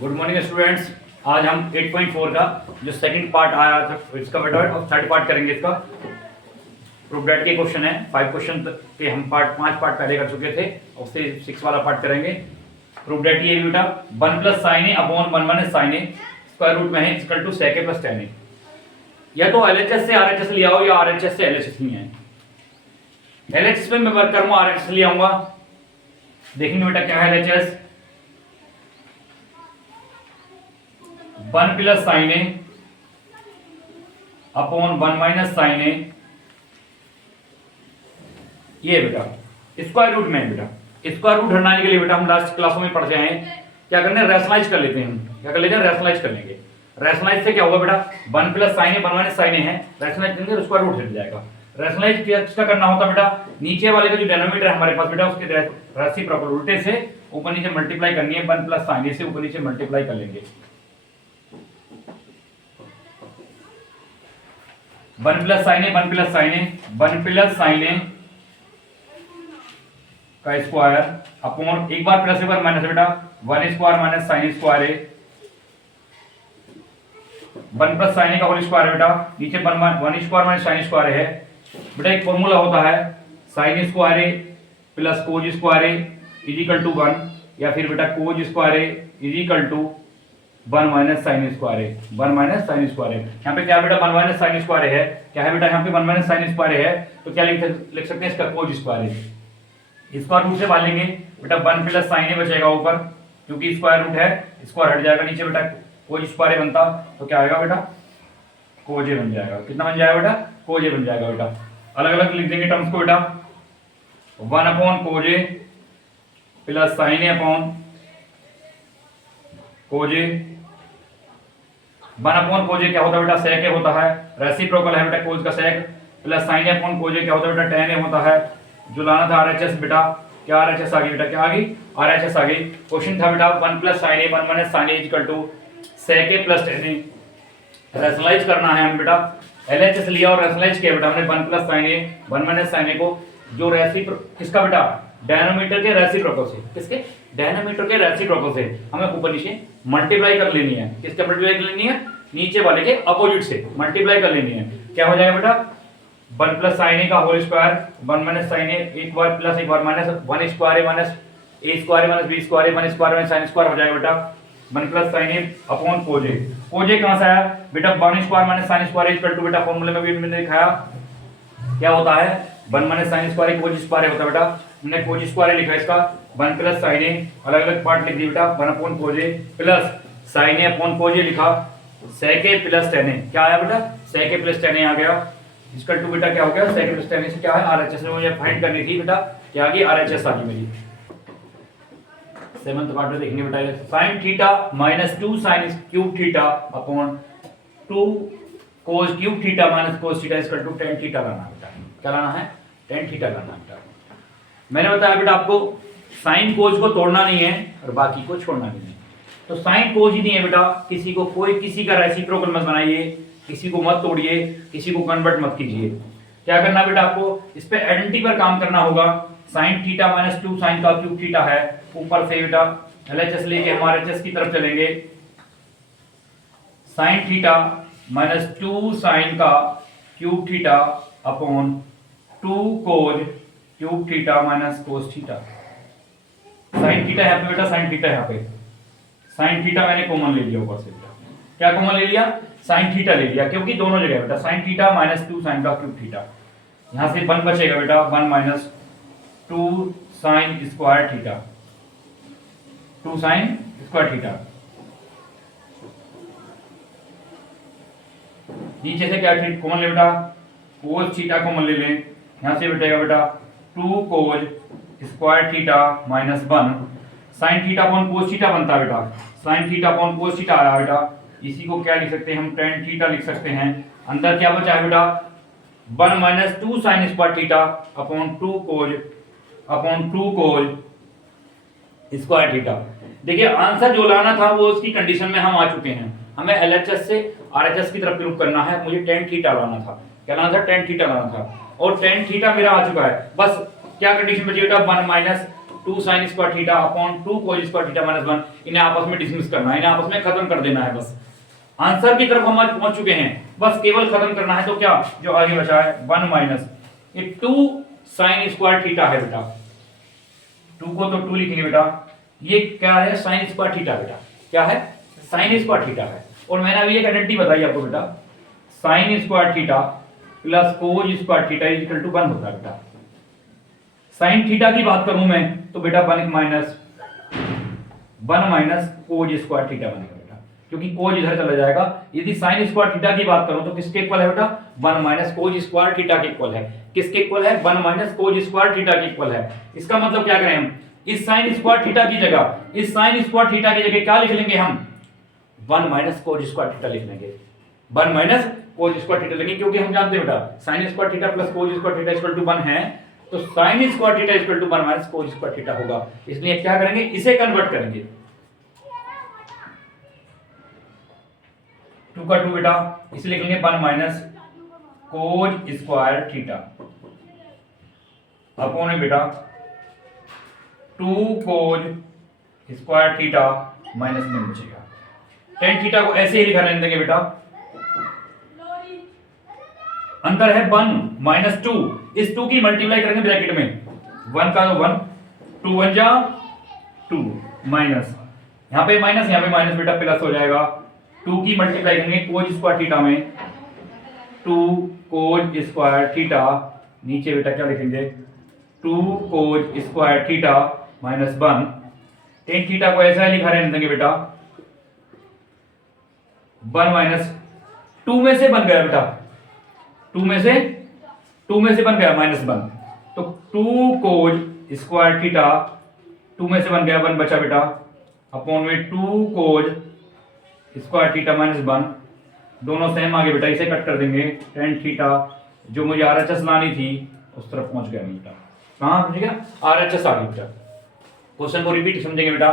Good morning students. आज हम 8.4 का जो सेकंड पार्ट आया था इसका बेटा और थर्ड पार्ट करेंगे। इसका प्रूफ डेट के क्वेश्चन है। 5 क्वेश्चन के हम 5 पार्ट पहले कर चुके थे, उससे 6 वाला पार्ट करेंगे। प्रूफ डेट ये बेटा 1 + sin a upon 1 - sin a square root में है equal to sec a + tan a। या तो LHS से RHS ले आओ या RHS से LHS नहीं है। LHS में मैं वर्क करूंगा, RHS ले आऊंगा। देखेंगे बेटा क्या है LHS। 1 + sin a upon 1 - sin a, ये बेटा स्क्वायर रूट में है। बेटा स्क्वायर रूट हटाने के लिए बेटा हम लास्ट क्लासों में पढ़ते हैं क्या करना है, रैशनलाइज कर लेते हैं। हम क्या कर लेते हैं, रैशनलाइज कर लेंगे। रैशनलाइज से क्या होगा बेटा, 1 + sin a 1 - sin a है, रैशनलाइज करेंगे स्क्वायर रूट हट जाएगा। रैशनलाइज किसका करना होता बेटा, नीचे वाले का जो डिनोमिनेटर है हमारे पास बेटा उसके रेसिप्रोकल उल्टे से ऊपर नीचे मल्टीप्लाई करनी है। 1 + sin a से ऊपर नीचे मल्टीप्लाई कर लेंगे। 1 + sin a 1 + sin a 1 + sin a का स्क्वायर अपॉन एक बार प्लस एक बार माइनस बेटा 1² - sin स्क्वायर है। 1 + sin a का होल स्क्वायर है बेटा, नीचे 1² - sin स्क्वायर है। बेटा एक फॉर्मूला होता है sin square a plus cos square a is to 1, या फिर बेटा cos square a is to 1 - sin square a 1 - sin square a। यहाँ पे क्या बेटा 1 - sin स्क्वायर है, क्या है बेटा यहाँ पे 1 - sin स्क्वायर है, तो क्या लिख सकते हैं इसका cos square a। Square root से बांध लेंगे बेटा 1 + sin a बचेगा ऊपर, क्योंकि स्क्वायर रूट है स्क्वायर हट जाएगा। नीचे बेटा cos स्क्वायर a बनता तो क्या आएगा बेटा cos a बन जाएगा। कितना बन जाएगा बेटा, cos a बन जाएगा। बेटा अलग अलग लिख देंगे टर्म्स को बेटा, 1 cos a plus sin a cos a। 1 cos a क्या होता है बेटा, sec a होता है, रेसिप्रोकल है बेटा cos का sec, plus sin a cos a क्या होता है बेटा tan a होता है। जो लाना था RHS बेटा, क्या RHS आ गई बेटा, क्या आ गई RHS आ गई। क्वेश्चन था बेटा 1 + sin a 1 - sin a equal to sec a + tan a। Rationalise करना है हम बेटा, LHS लिया और रैशनलाइज किया बेटा हमने 1 + sin a 1 - sin a को, जो किसका बेटा डिनोमिनेटर के रेसिप्रोकल से, किसके डिनोमिनेटर के रेसिप्रोकल से हमें ऊपर नीचे मल्टीप्लाई कर लेनी है। किसका मल्टीप्लाई कर लेनी है, नीचे वाले के अपोजिट से मल्टीप्लाई कर लेनी है। क्या हो जाएगा बेटा 1 + sin a का होल स्क्वायर 1 - sin a एक बार प्लस एक बार minus 1² - a - b² - b² - sin square हो जाएगा बेटा 1 + sin a upon cos a। cos a कहां से आया बेटा 1² - sin स्क्वायर इक्वल टू बेटा फॉर्मूले में भी मैंने दिखाया क्या होता है 1 - sin स्क्वायर cos स्क्वायर होता है बेटा। हमने cos स्क्वायर लिखा इसका 1 + sin a, अलग अलग पार्ट लिख दिए बेटा 1/cos a plus sin a cos a लिखा, sec a + tan a क्या आया बेटा sec a + tan a आ गया। इसका टू बेटा क्या हो गया sec a + tan a से क्या है RHS में मुझे फाइंड करनी थी बेटा, क्या आ गई RHS आ गई मेरी। 7th पार्ट में देखेंगे बेटा sin θ - 2 sin cube theta upon 2 cos cube theta - cos theta equal to tan theta लाना बेटा। क्या लाना है, tan थीटा लाना बेटा। मैंने बताया बेटा आपको sin cos को तोड़ना नहीं है और बाकी को छोड़ना नहीं है। तो sin cos ही नहीं है बेटा, किसी को किसी का रेसिप्रोकल मत बनाइए, किसी को मत तोड़िए, किसी को कन्वर्ट मत कीजिए। क्या करना बेटा आपको इस पे आइडेंटिटी पर काम करना होगा। sin θ - 2 sin का क्यूब थीटा है, ऊपर से बेटा LHS लेके हम RHS की तरफ चलेंगे। sin θ - 2 sin का cube theta upon 2 cos cube theta - cos theta. sin theta यहाँ पे बेटा, sin थीटा यहाँ पे, sin थीटा मैंने कॉमन ले लिया ऊपर से बेटा। क्या कॉमन ले लिया, sin थीटा ले लिया, क्योंकि दोनों जगह बेटा sin θ - 2 sin का क्यूब थीटा। यहां से 1 बचेगा बेटा 1 - 2 sin square theta 2 sin square theta. नीचे से क्या कॉमन ले बेटा cos थीटा कॉमन ले लें, यहां से बचेगा बेटा 2 cos square theta -1 sin theta upon cos theta बनता है बेटा, sin theta upon cos theta आया बेटा। इसी को क्या लिख सकते हैं हम tan थीटा लिख सकते हैं। अंदर क्या बचा है बेटा 1 - 2 sin square theta upon 2 cos square theta. देखिए आंसर जो लाना था वो उसकी कंडीशन में हम आ चुके हैं। हमें LHS से RHS की तरफ प्रूव करना है, मुझे tan थीटा लाना था। क्या लाना था, tan थीटा लाना था, और tan थीटा मेरा आ चुका है। बस क्या कंडीशन बची बेटा 1 2 sin square theta upon 2 cos square theta minus 1, इन्हें आपस में डिसमिस करना है, इन्हें आपस में खत्म कर देना है। बस आंसर की तरफ हम आज पहुंच चुके हैं, बस केवल खत्म करना है। तो क्या जो आगे बचा है 1 माइनस ये 2 sin स्क्वायर थीटा है बेटा, 2 को तो 2 लिखेंगे बेटा, ये क्या है sin स्क्वायर थीटा बेटा, क्या है sin स्क्वायर थीटा है। और मैंने अभी एक आइडेंटिटी बताई आपको बेटा, sin square theta plus cos square theta is equal to 1 होता है बेटा। sin थीटा की बात करूं मैं तो बेटा 1 माइनस cos स्क्वायर थीटा बनेगा बेटा, क्योंकि cos इधर चला जाएगा। यदि sin स्क्वायर थीटा की बात करूं तो किसके इक्वल है बेटा, 1 माइनस cos स्क्वायर थीटा के इक्वल है। किसके इक्वल है, 1 माइनस cos स्क्वायर थीटा के इक्वल है। इसका मतलब क्या करें हम, इस sin स्क्वायर थीटा की जगह, इस sin स्क्वायर थीटा की जगह क्या लिख लेंगे हम, 1 माइनस cos स्क्वायर थीटा लिख लेंगे, 1 माइनस cos स्क्वायर थीटा लेंगे, क्योंकि हम जानते हैं बेटा sin square theta plus cos square theta equal to 1 है, तो sin square theta equal to 1 minus cos square theta होगा। इसलिए क्या करेंगे, इसे कन्वर्ट करेंगे, 2 का 2 बेटा, इसे लिख लेंगे 1 minus cos square theta upon बेटा 2 cos स्क्वायर थीटा माइनस में बचेगा। tan थीटा को ऐसे ही लिखा रहने देंगे बेटा, अंदर है 1 माइनस 2, इस 2 की मल्टीप्लाई करेंगे ब्रैकेट में, 1 का 1, 2 1 जा 2 माइनस, यहां पे माइनस यहां पे माइनस बेटा प्लस हो जाएगा। 2 की मल्टीप्लाई करेंगे cos स्क्वायर थीटा में, 2 cos स्क्वायर थीटा, नीचे बेटा क्या लिखेंगे 2 cos square theta minus 1। tan theta को ऐसा ही लिखा रहने देंगे बेटा, 1 माइनस 2 में से बन गया बेटा, 2 में से बन गया माइनस 1, तो 2 cos स्क्वायर थीटा 2 में से बन गया 1 बचा बेटा, अपॉन में 2 cos स्क्वायर थीटा माइनस 1, दोनों सेम आगे बेटा, इसे कट कर देंगे। tan थीटा जो मुझे RHS लानी थी उस तरफ पहुंच गया बेटा, कहां पहुंच गया, RHS आ गई बेटा। क्वेश्चन को रिपीट समझेंगे बेटा,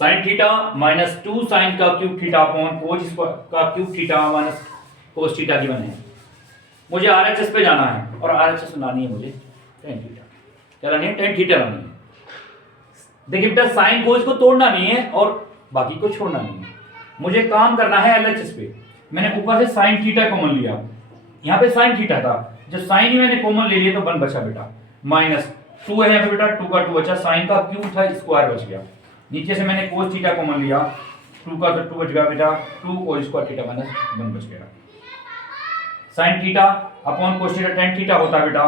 sin थीटा माइनस 2 sin का cube theta upon cos square का cube theta minus cos theta की बने हैं। मुझे RHS पे जाना है और RHS लानी है मुझे tan थीटा, क्या लानी है, tan थीटा लानी है। देखिए बेटा sin cos को तोड़ना नहीं है और बाकी को छोड़ना नहीं है, मुझे काम करना है LHS पे। मैंने ऊपर से sin थीटा कॉमन लिया, यहाँ पे sin थीटा था, जब sin ही मैंने कॉमन ले लिया तो 1 बचा बेटा, माइनस 2 है यहाँ पे बेटा, 2 का 2 बचा, sin का क्यूब था स्क्वायर बच गया, नीचे से मैंने cos थीटा कॉमन लिया, 2 का तो 2 बच गया बेटा, 2 cos स्क्वायर थीटा माइनस 1 बच गया। sin theta upon cos theta, tan theta होता है बेटा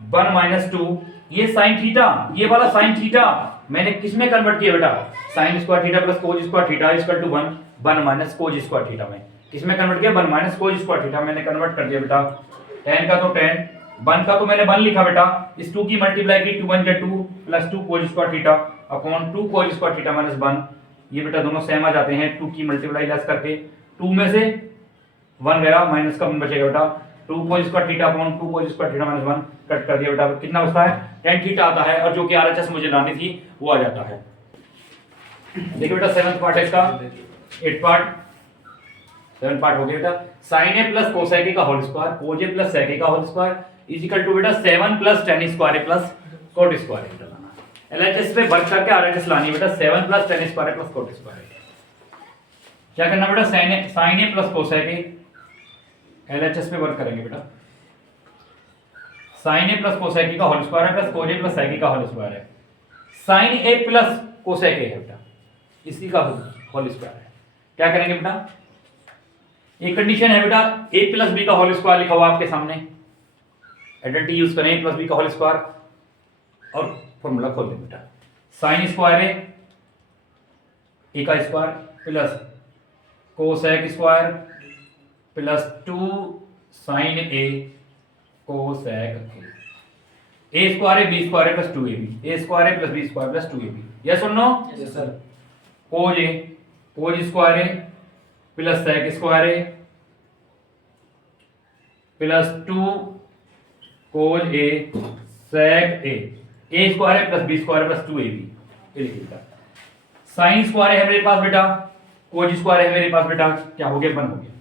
1 माइनस 2, ये sin थीटा, ये वाला sin थीटा मैंने किस में कन्वर्ट किया बेटा, sin square theta plus cos square theta equal to 1 minus cos square theta में किस में कन्वर्ट किया, 1 माइनस cos स्क्वायर थीटा मैंने कन्वर्ट कर दिया बेटा। tan का तो tan, 1 का तो मैंने 1 लिखा बेटा, इस 2 की मल्टीप्लाई की 2 1 जा 2 plus 2 cos square theta upon 2 cos square theta minus 1, ये बेटा दोनों सेम आ जाते हैं, 2 की मल्टीप्लाई लेस करके 2 में से 1 गया, माइनस का 1 बचेगा बेटा, 2 cos square theta upon 2 cos square theta minus 1 cut कर दिया बेटा, कितना बचता है, tan थीटा आता है, और जो कि RHS मुझे लानी थी वो आ जाता है। देखिए बेटा 7th पार्ट है इसका, 8th पार्ट 7 पार्ट हो गया बेटा, sin a plus cos a का whole square cos a plus sec a का whole square is equal to बेटा 7 plus tan square plus cot square बेटा लाना है। LHS पे वर्क करके RHS लानी है बेटा, 7 plus tan square plus cot square. क्या करना बेटा, sin a plus cos a के LHS पे वर्क करेंगे बेटा, sin a plus cos a का होल स्क्वायर है plus cos a plus sec a का होल स्क्वायर है, sin a plus cos a है बेटा, इसी का होल स्क्वायर है। क्या करेंगे बेटा, एक कंडीशन है बेटा a प्लस बी का होल स्क्वायर लिखा हुआ आपके सामने, आइडेंटिटी यूज करें a प्लस बी का होल स्क्वायर और फॉर्मूला खोल दें बेटा, sin स्क्वायर है a का square plus cosec square plus 2 sin a cosec a square है b स्क्वायर है प्लस 2ab, a स्क्वायर है plus b square plus 2ab, yes और no, yes sir. cos a cos square है plus sec square है plus 2 cos a sec a square है plus b square plus 2ab, ये लिख बेटा। sin square है मेरे पास बेटा, cos स्क्वायर है मेरे पास बेटा, क्या हो गया 1 हो गया,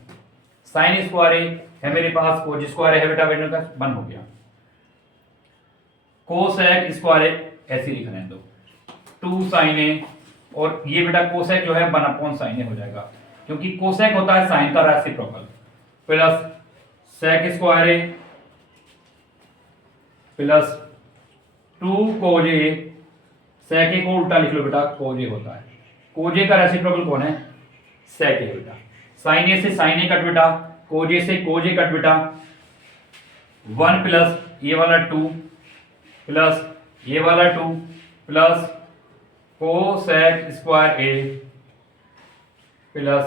sin स्क्वायर है मेरे पास, cos स्क्वायर है बेटा 1 हो गया, cosec स्क्वायर ऐसे लिखना है। तो 2 sin a, और ये बेटा कोसेक जो है 1 अपॉन sin a हो जाएगा, क्योंकि कोसेक होता है साइन का reciprocal, plus sec square a plus 2 cos a, sec a को उल्टा लिख लो बेटा, cos a होता है। cos a का रेसिप्रोकल कौन है? सेक a बेटा। sin a से sin a कट बेटा, cos a से cos a कट बेटा, 1 प्लस ये वाला 2 प्लस ये वाला 2 plus cosec square a plus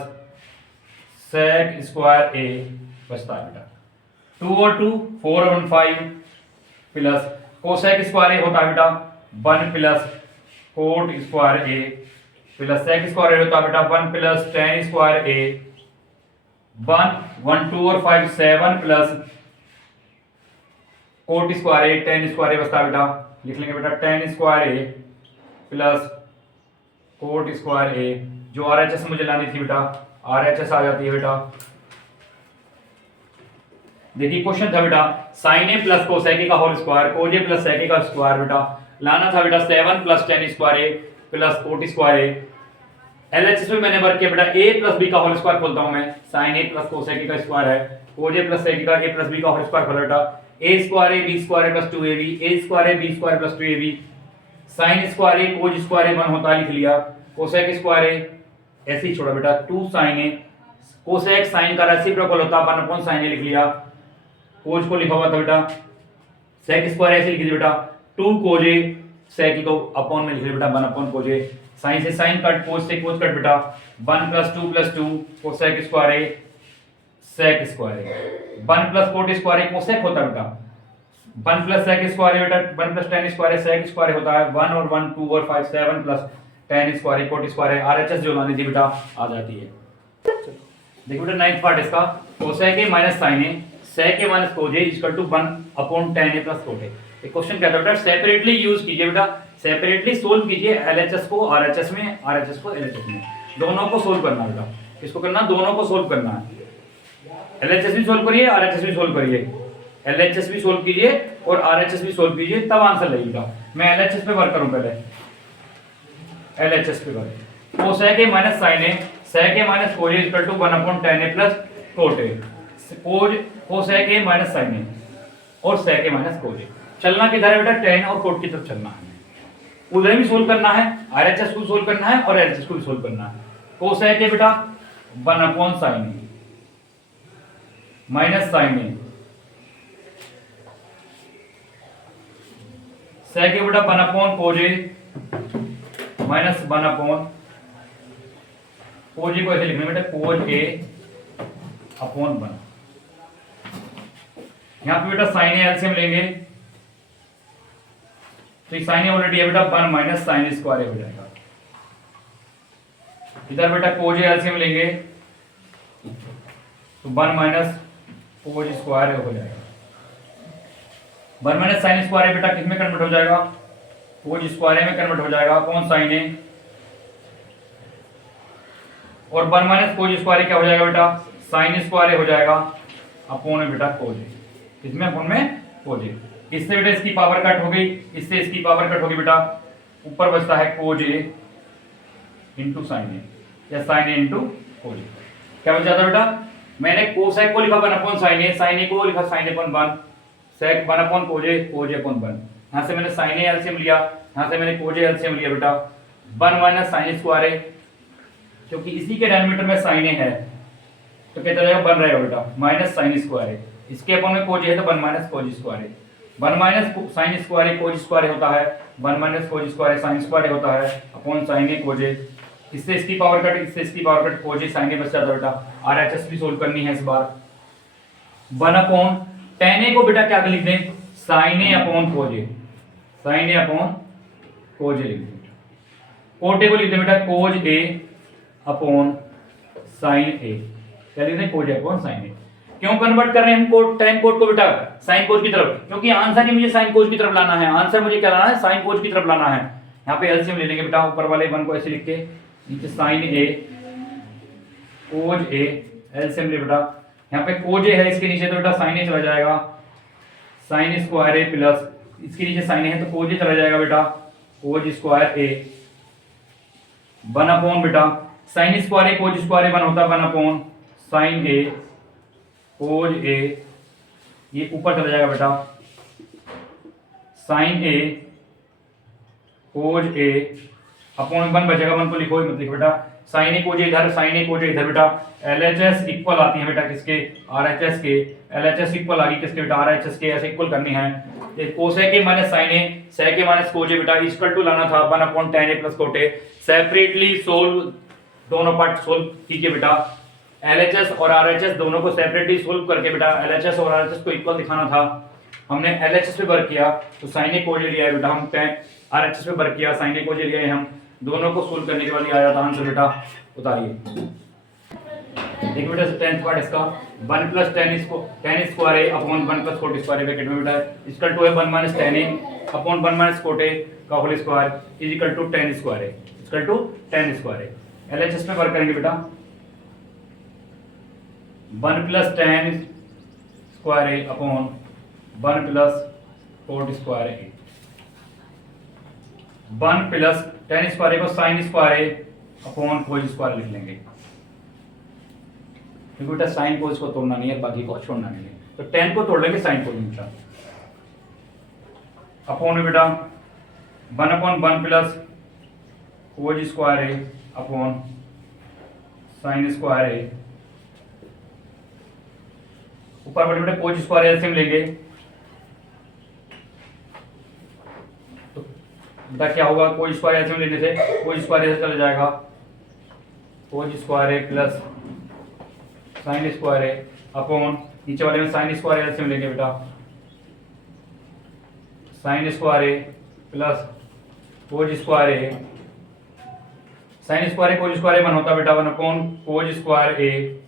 sec square a बचता है बेटा 2 और 2 4 और 1 5 प्लस कोसेक स्क्वायर a होता है बेटा 1 plus cot square a plus sec square a होता है बेटा 1 प्लस टेन स्क्वायर a 1 2 और 5 7 plus cot square a ten square a बचता है बेटा, लिख लेंगे बेटा ten square a plus cot square a, जो RHS मुझे लानी थी बेटा RHS आ जाती है बेटा। देखिए क्वेश्चन था बेटा sin a plus cosec a का whole square cos a plus sec a का स्क्वायर बेटा लाना था बेटा 7 plus tan square a plus cot square a। LHS में मैंने वर्क किया बेटा a प्लस b का होल स्क्वायर खोलता हूं मैं, sin a plus cosec a का स्क्वायर है, cos a plus sec a का a प्लस b का होल स्क्वायर खोला बेटा, a square a b square plus 2ab, a square a b square plus 2ab, sin square a cos square a 1 होता है लिख लिया, cosec square a ऐसे ही छोड़ा बेटा 2 sin a, कोसेक साइन का रेसिप्रोकल होता है 1 अपॉन sin a लिख लिया, कोस को लिखा हुआ था बेटा, सेक स्क्वायर ऐसे लिख दिया बेटा 2 cos a, सेक को अपॉन में लिख लिया बेटा 1 अपॉन cos a, साइन से साइन कट कोस से कोस कट बेटा 1 plus 2 cosec square a sec square a, 1 plus cot square a cosec होता है बेटा 1 प्लस सेक स्क्वायर a बेटा 1 plus tan square a sec square होता है 1 और 1 2 और 5 7 plus tan square a cot square a, RHS जो लानी थी बेटा आ जाती है। देखो बेटा 9th पार्ट इसका cosec a minus sin a sec a minus cos a equal to 1 upon tan a plus cot a। ये क्वेश्चन क्या था बेटा सेपरेटली यूज कीजिए बेटा, सेपरेटली सोल्व कीजिए LHS को RHS में, RHS को LHS में, दोनों को सोल्व करना बेटा, किसको करना? दोनों को सोल्व करना है। LHS भी सोल्व करिए RHS भी सोल्व करिए, LHS भी सोल्व कीजिए और RHS भी सोल्व कीजिए तब आंसर लगेगा। मैं LHS पे वर्क करूं पहले, LHS पे work cosec a minus sin a sec a minus cos a equal to 1 upon tan a plus cot a, cosec a minus sin a और sec a minus cos a। चलना किधर है बेटा? tan और cot की तरफ चलना है, उधर भी सोल्व करना है, RHS को सोल्व करना है और LHS को भी सोल्व करना है। कोसेक a बेटा 1 upon sin a minus sin a, sec a बेटा 1 upon cos a minus 1 upon cos a को ऐसे लिखना बेटा cos a अपॉन 1। यहां पे बेटा sin a एलसीएम लेंगे तो sin a ऑलरेडी है बेटा 1 माइनस sin स्क्वायर a हो जाएगा। इधर बेटा cos a एलसीएम लेंगे तो 1 माइनस cos स्क्वायर a हो जाएगा। 1 माइनस sin स्क्वायर a बेटा किस में कन्वर्ट हो जाएगा? cos स्क्वायर a में कन्वर्ट हो जाएगा अपॉन sin a, और 1 माइनस cos स्क्वायर a क्या हो जाएगा बेटा? sin स्क्वायर a हो जाएगा अपॉन में बेटा cos a, इसमें अपॉन में cos a। इससे बेटा इसकी पावर कट हो गई, इससे इसकी पावर कट होगी बेटा, ऊपर बचता है cos a into sin a या sin a into cos a। क्या बच जाता है बेटा? मैंने कोसेक को लिखा 1 upon sin a, sin a को लिखा sin a upon 1, sec 1 upon cos a upon 1। यहाँ से मैंने sin a एलसीएम लिया, यहाँ से मैंने cos a एलसीएम लिया बेटा 1 माइनस sin स्क्वायर a, क्योंकि इसी के डायमीटर में sin a है तो क्या चलेगा? 1 रहेगा बेटा माइनस sin स्क्वायर a, इसके अपॉन में cos a है तो 1 minus cos square a, 1 minus sin square a cos square होता है, 1 minus cos square sin square होता है upon sin a cos a। इससे इसकी पावर कट, इससे इसकी power cut, cos a sin a बच जाता है बेटा। RHS भी सोल्व करनी है इस बार। 1 अपॉन tan a को बेटा क्या लिख दें? sin a upon cos a, sin a upon cos a लिख दें। cot a को लिख दें बेटा cos a upon sin a, क्या लिख दें? cos a upon sin a। क्यों कन्वर्ट कर रहे हैं हम कोट tan कोट को बेटा sin कोट की तरफ? क्योंकि आंसर ही मुझे sin कोट की तरफ लाना है, आंसर मुझे क्या लाना है? sin कोट की तरफ लाना है। यहाँ पे एलसीएम ले लेंगे बेटा, ऊपर वाले 1 को ऐसे लिख के नीचे sin a cos a LCM ले बेटा, यहाँ पे cos a है इसके नीचे तो बेटा sin a चला जाएगा, sin स्क्वायर a प्लस इसके नीचे sin a है तो cos a चला जाएगा बेटा कोज स्क्वायर ए 1 अपॉन बेटा sine square A cause square a 1 होता है 1 अपॉन साइन ए कोज ए, ये ऊपर चला जाएगा बेटा साइन ए कोज ए अपॉन 1 बचेगा, 1 को लिखो मत लिखो बेटा, साइन ए कोज इधर साइन ए कोज इधर बेटा, LHS इक्वल आती है बेटा किसके RHS के, LHS इक्वल आ गई किसके बेटा RHS के, ऐसे इक्वल करनी है। Cosec a minus sine a sec a minus cos a बेटा इक्वल टू लाना था 1 upon tan a plus cot a, separately solve, दोनों पार्ट सोल्व कीजिए बेटा, LHS और RHS दोनों को सेपरेटली सोल्व करके बेटा LHS और RHS को इक्वल दिखाना था, हमने LHS पे वर्क किया तो साइन ए कोज लिया है बेटा, हम RHS पे वर्क किया साइन ए कोज लिया है, हम दोनों को सोल्व करने के बाद आ जाता आंसर बेटा, उतारिए। देखिए बेटा 10th पार्ट इसका 1 plus tan square a upon 1 plus cot square bracket में बेटा इक्वल टू है 1 minus tan a upon 1 minus cot a का whole square is equal to tan square a, equal to tan square a. LHS में work करेंगे बेटा 1 plus tan square a upon 1 plus cot square a, 1 plus tan square a को sine square a upon cos square लिख लेंगे, क्योंकि बेटा sign कोज को तोड़ना नहीं है, बाकी को छोड़ना नहीं है, तो tan को तोड़ लेंगे साइन को नहीं बेटा, अपॉन में बेटा 1 upon 1 plus cos square a upon sine square ए, ऊपर वाले बेटा कोज स्क्वायर एलसीएम लेंगे तो बेटा क्या होगा, कोज स्क्वायर एलसीएम लेने से कोज स्क्वायर ऐसे चला जाएगा, कोज square A plus sine square a upon नीचे वाले में साइन स्क्वायर एलसीएम लेंगे बेटा, sine square A plus cos square A, sign square A cause square a 1 होता है बेटा 1 upon cos square A,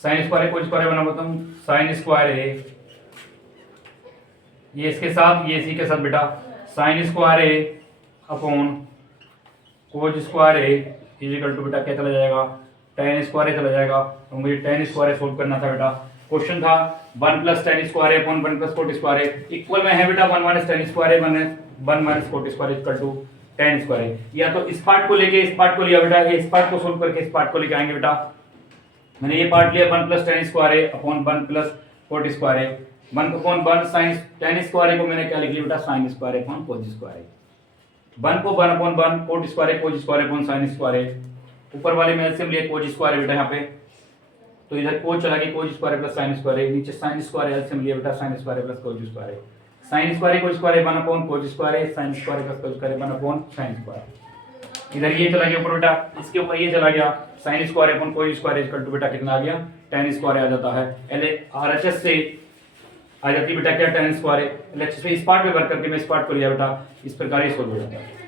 sign square A cause square a 1 होता है साइन स्क्वायर ए, ये इसके साथ ये इसी के साथ बेटा sine square a upon cos square a is equal to बेटा क्या चला जाएगा tan स्क्वायर ए चला जाएगा, तो मुझे tan स्क्वायर ए सोल्व करना था बेटा, क्वेश्चन था 1 plus tan square a upon 1 plus cot square a equal में है बेटा 1 minus tan square a 1 minus cot square equal to tan square a, या तो इस पार्ट को लेके इस पार्ट को लिया बेटा, इस पार्ट को सोल्व करके इस पार्ट को लेके आएंगे बेटा, मैंने ये पार्ट लिया 1 plus tan square a upon 1 plus cot square a, 1 upon 1 sign tan square a को मैंने क्या लिख लिया बेटा sine square a upon cos square a, 1 को 1 upon 1 coat square A cause square a upon sine square ए, ऊपर वाले में एलसीएम लिए कोज स्क्वायर है बेटा यहाँ पे, तो इधर कोज चला गया cos square plus sine square है, नीचे साइन स्क्वायर एलसीएम लिए बेटा sine square plus cos square है, sine square cos square 1 upon cos square sine square plus cos square 1 upon sine square, इधर ये चला गया ऊपर बेटा, इसके ऊपर ये चला गया sine square upon cos square equal to बेटा कितना आ गया tan स्क्वायर आ जाता है, RHS से आ जाती है बेटा क्या tan स्क्वायर LHS से इस पार्ट में वर्क करके मैं इस पार्ट को लिया बेटा, इस प्रकार ये सोल्व हो जाता है।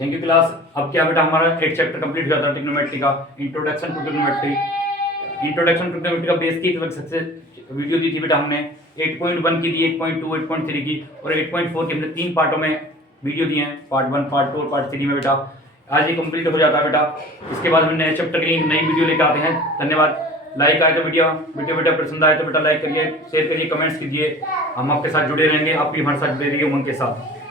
Thank you class. अब क्या बेटा हमारा एक चैप्टर कंप्लीट हुआ था ट्रिग्नोमेट्री का, introduction to trigonometry, introduction to trigonometry का बेस की सबसे वीडियो दी थी बेटा हमने 8.1 की दी, 8.2 8.3 की और 8.4 की हमने 3 पार्टों में वीडियो दिए हैं, पार्ट 1 पार्ट 2 और पार्ट 3 में बेटा आज ये कंप्लीट हो जाता है बेटा। इसके बाद हम नए चैप्टर के लिए नई वीडियो लेकर आते हैं। धन्यवाद। लाइक आए तो वीडियो बेटा पसंद आए तो बेटा लाइक करिए, शेयर करिए, कमेंट्स कीजिए। हम आपके साथ जुड़े रहेंगे, आप भी हमारे साथ जुड़े रहिए उमंग के साथ।